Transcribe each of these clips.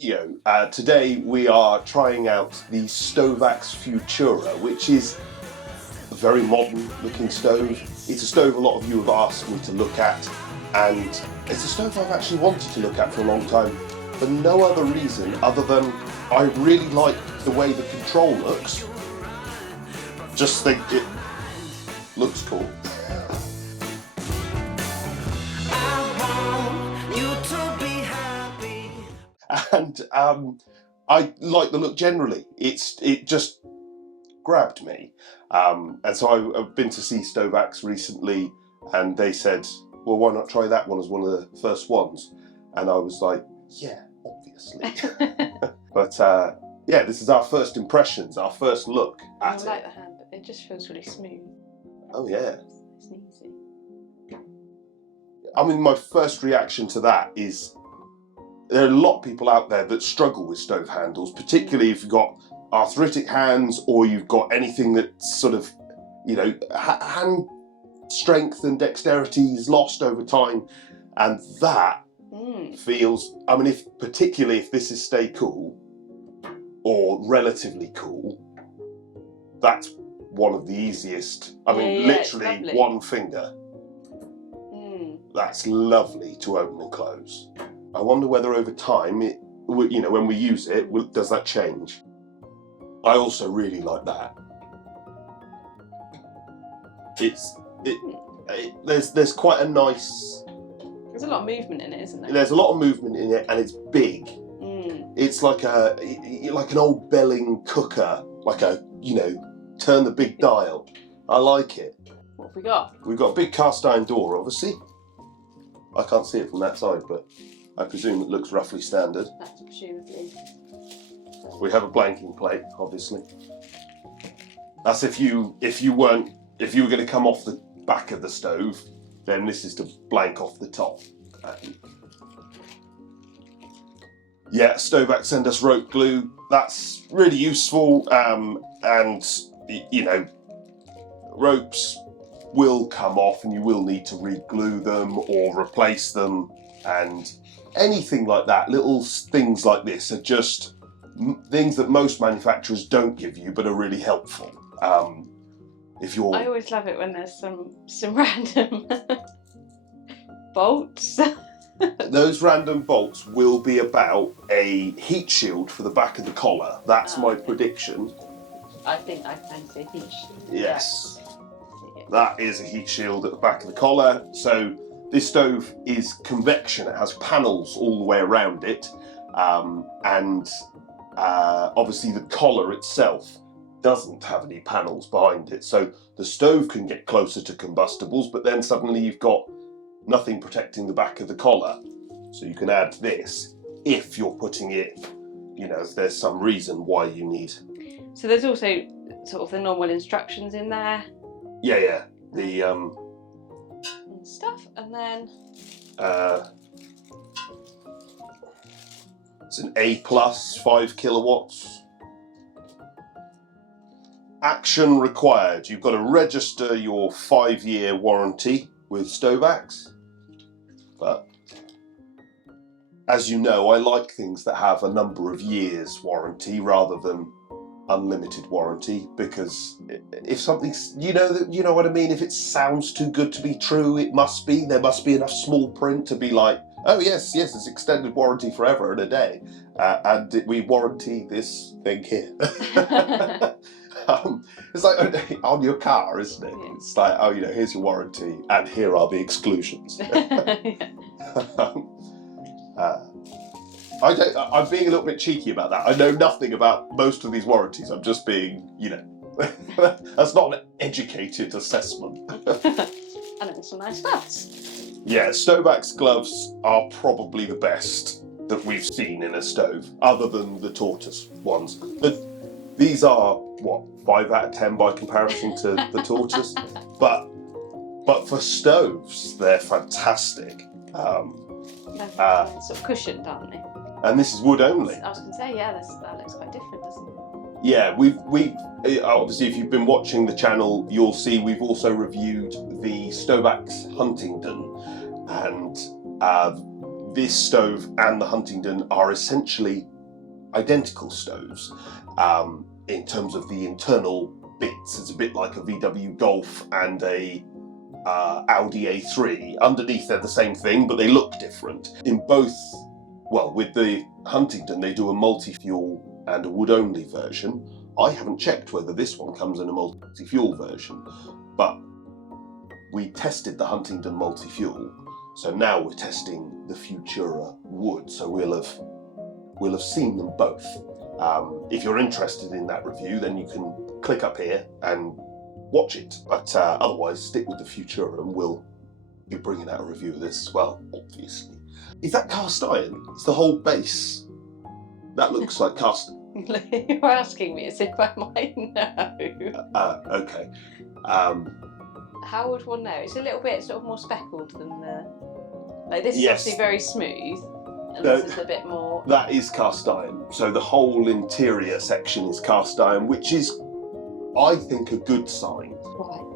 Today we are trying out the Stovax Futura, which is a very modern looking stove. It's a stove a lot of you have asked me to look at, and it's a stove I've actually wanted to look at for a long time for no other reason other than I really like the way the control looks. Just think it looks cool. And I like the look generally. It just grabbed me, and so I've been to see Stovax recently, and they said, "Well, why not try that one as one of the first ones?" And I was like, "Yeah, obviously." But yeah, this is our first impressions, our first look at it. I like the hand, but it just feels really smooth. Oh yeah. It's easy. I mean, my first reaction to that is there are a lot of people out there that struggle with stove handles, particularly if you've got arthritic hands or you've got anything that sort of, hand strength and dexterity is lost over time. And that feels, I mean, particularly if this is stay cool or relatively cool, that's one of the easiest. I mean, literally one finger. That's lovely to open and close. I wonder whether over time, when we use it, does that change? I also really like that. There's quite a nice. There's a lot of movement in it, isn't there? There's a lot of movement in it, and it's big. It's like an old belling cooker, turn the big dial. I like it. What have we got? We've got a big cast iron door, obviously. I can't see it from that side, but I presume it looks roughly standard. That's presumably. We have a blanking plate, obviously. That's if you were going to come off the back of the stove, then this is to blank off the top. Yeah, Stovax send us rope glue. That's really useful, and ropes will come off and you will need to re-glue them or replace them, and anything like that. Little things like this are just things that most manufacturers don't give you but are really helpful. I always love it when there's some random bolts. Those random bolts will be about a heat shield for the back of the collar. That's my prediction. I think I can see a heat shield. Yes. That is a heat shield at the back of the collar. So this stove is convection. It has panels all the way around it. And obviously the collar itself doesn't have any panels behind it. So the stove can get closer to combustibles, but then suddenly you've got nothing protecting the back of the collar. So you can add this if you're putting it, if there's some reason why you need. So there's also sort of the normal instructions in there. Yeah. The stuff, and then it's an A+, 5 kilowatts. Action required. You've got to register your 5-year warranty with Stovax. But as you know, I like things that have a number of years warranty rather than unlimited warranty, because if something's, you know what I mean, if it sounds too good to be true, there must be enough small print to be like, oh yes, it's extended warranty forever and a day, and we warranty this thing here. It's like on your car, isn't it? Yeah. It's like, oh, here's your warranty and here are the exclusions. I'm being a little bit cheeky about that. I know nothing about most of these warranties. I'm just being, that's not an educated assessment. And it's some nice gloves. Yeah, Stovax gloves are probably the best that we've seen in a stove, other than the tortoise ones. These are, 5 out of 10 by comparison to the tortoise? But for stoves, they're fantastic. They're sort of cushioned, aren't they? And this is wood only. I was going to say, yeah, that looks quite different, doesn't it? Yeah, we've obviously, if you've been watching the channel, you'll see we've also reviewed the Stovax Huntingdon, and this stove and the Huntingdon are essentially identical stoves in terms of the internal bits. It's a bit like a VW Golf and a Audi A3. Underneath they're the same thing, but they look different. In both, well, with the Huntingdon they do a multi-fuel and a wood-only version. I haven't checked whether this one comes in a multi-fuel version, but we tested the Huntingdon multi-fuel, so now we're testing the Futura wood, so we'll have seen them both. If you're interested in that review, then you can click up here and watch it, but otherwise stick with the Futura and we'll be bringing out a review of this as well, obviously. Is that cast iron? It's the whole base. That looks like cast. You're asking me as if I might know. Okay. How would one know? It's a little bit sort of more speckled than the... Like this is Yes. obviously very smooth, and No, this is a bit more... That is cast iron. So the whole interior section is cast iron, which is, I think, a good sign. Why?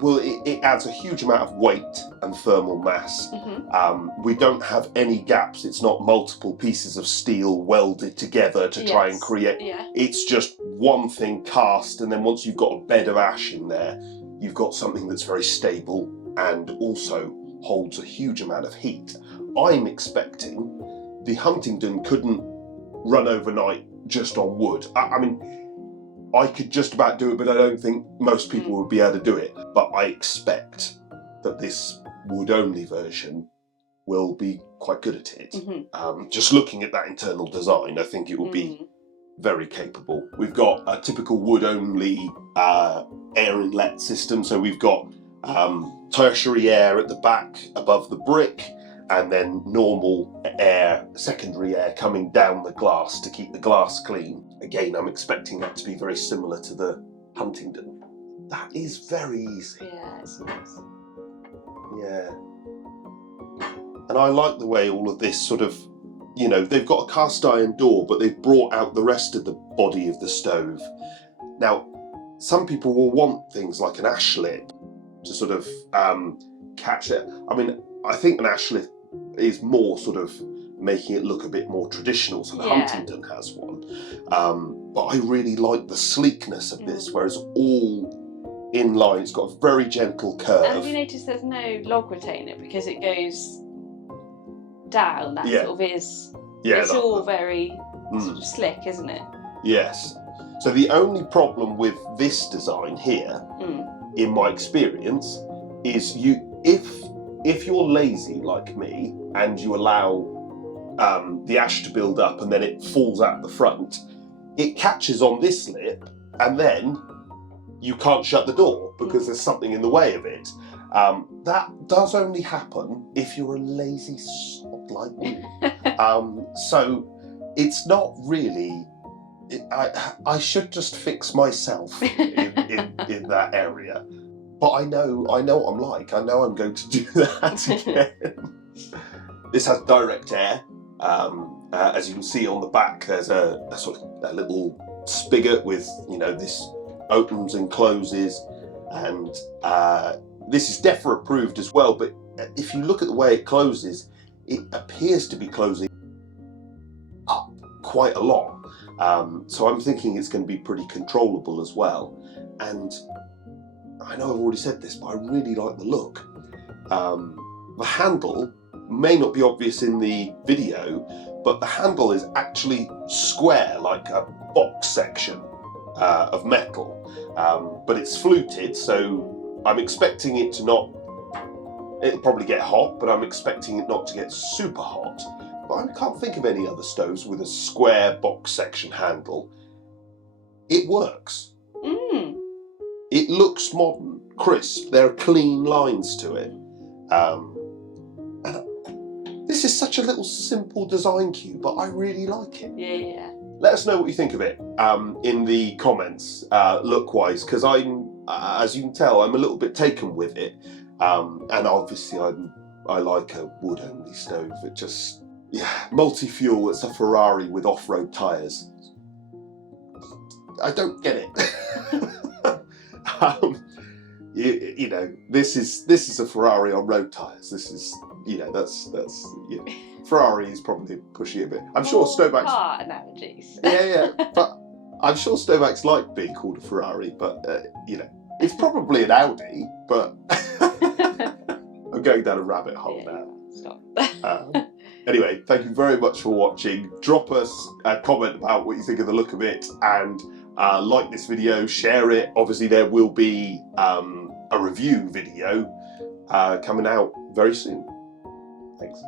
Well, it adds a huge amount of weight and thermal mass. Mm-hmm. We don't have any gaps. It's not multiple pieces of steel welded together to try and create. Yeah. It's just one thing cast, and then once you've got a bed of ash in there, you've got something that's very stable and also holds a huge amount of heat. I'm expecting the Huntingdon couldn't run overnight just on wood. I mean, I could just about do it, but I don't think most people would be able to do it. But I expect that this wood-only version will be quite good at it. Mm-hmm. Just looking at that internal design, I think it will be very capable. We've got a typical wood-only air inlet system, so we've got tertiary air at the back above the brick, and then normal air, secondary air coming down the glass to keep the glass clean. Again, I'm expecting that to be very similar to the Huntingdon. That is very easy. Yeah, it's nice. Yeah. And I like the way all of this sort of, you know, they've got a cast iron door, but they've brought out the rest of the body of the stove. Now, some people will want things like an ash lip to sort of catch it. I mean, I think an ash lip is more sort of making it look a bit more traditional, so the Huntingdon has one. But I really like the sleekness of this, where it's all in line. It's got a very gentle curve. And have you noticed there's no log retainer because it goes down? That sort of is. Yeah, it's all very sort of slick, isn't it? Yes. So the only problem with this design here, in my experience, is if you're lazy like me and you allow the ash to build up and then it falls out the front, it catches on this lip and then you can't shut the door because there's something in the way of it. That does only happen if you're a lazy sod like me. So it's not really... I should just fix myself in that area. But I know what I'm like. I know I'm going to do that again. This has direct air. As you can see on the back, there's a sort of a little spigot with, you know, this opens and closes, and this is DEFRA approved as well. But if you look at the way it closes, it appears to be closing up quite a lot. So I'm thinking it's going to be pretty controllable as well. And I know I've already said this, but I really like the look. The handle may not be obvious in the video, but the handle is actually square, like a box section of metal. But it's fluted, so I'm expecting it to not... It'll probably get hot, but I'm expecting it not to get super hot. But I can't think of any other stoves with a square box section handle. It works. It looks modern, crisp. There are clean lines to it. And this is such a little simple design cue, but I really like it. Yeah. Let us know what you think of it in the comments, look-wise, because as you can tell, I'm a little bit taken with it. And obviously I like a wood-only stove. It just, multi-fuel, it's a Ferrari with off-road tyres. I don't get it. you know, this is a Ferrari on road tyres. This is, you know, that's you know, Ferrari is probably pushing it a bit. I'm sure Stovax. Car analogies. Yeah, but I'm sure Stovax like being called a Ferrari, but you know, it's probably an Audi. But I'm going down a rabbit hole now. Stop. Anyway, thank you very much for watching. Drop us a comment about what you think of the look of it, and like this video, share it. Obviously, there will be a review video coming out very soon. Thanks.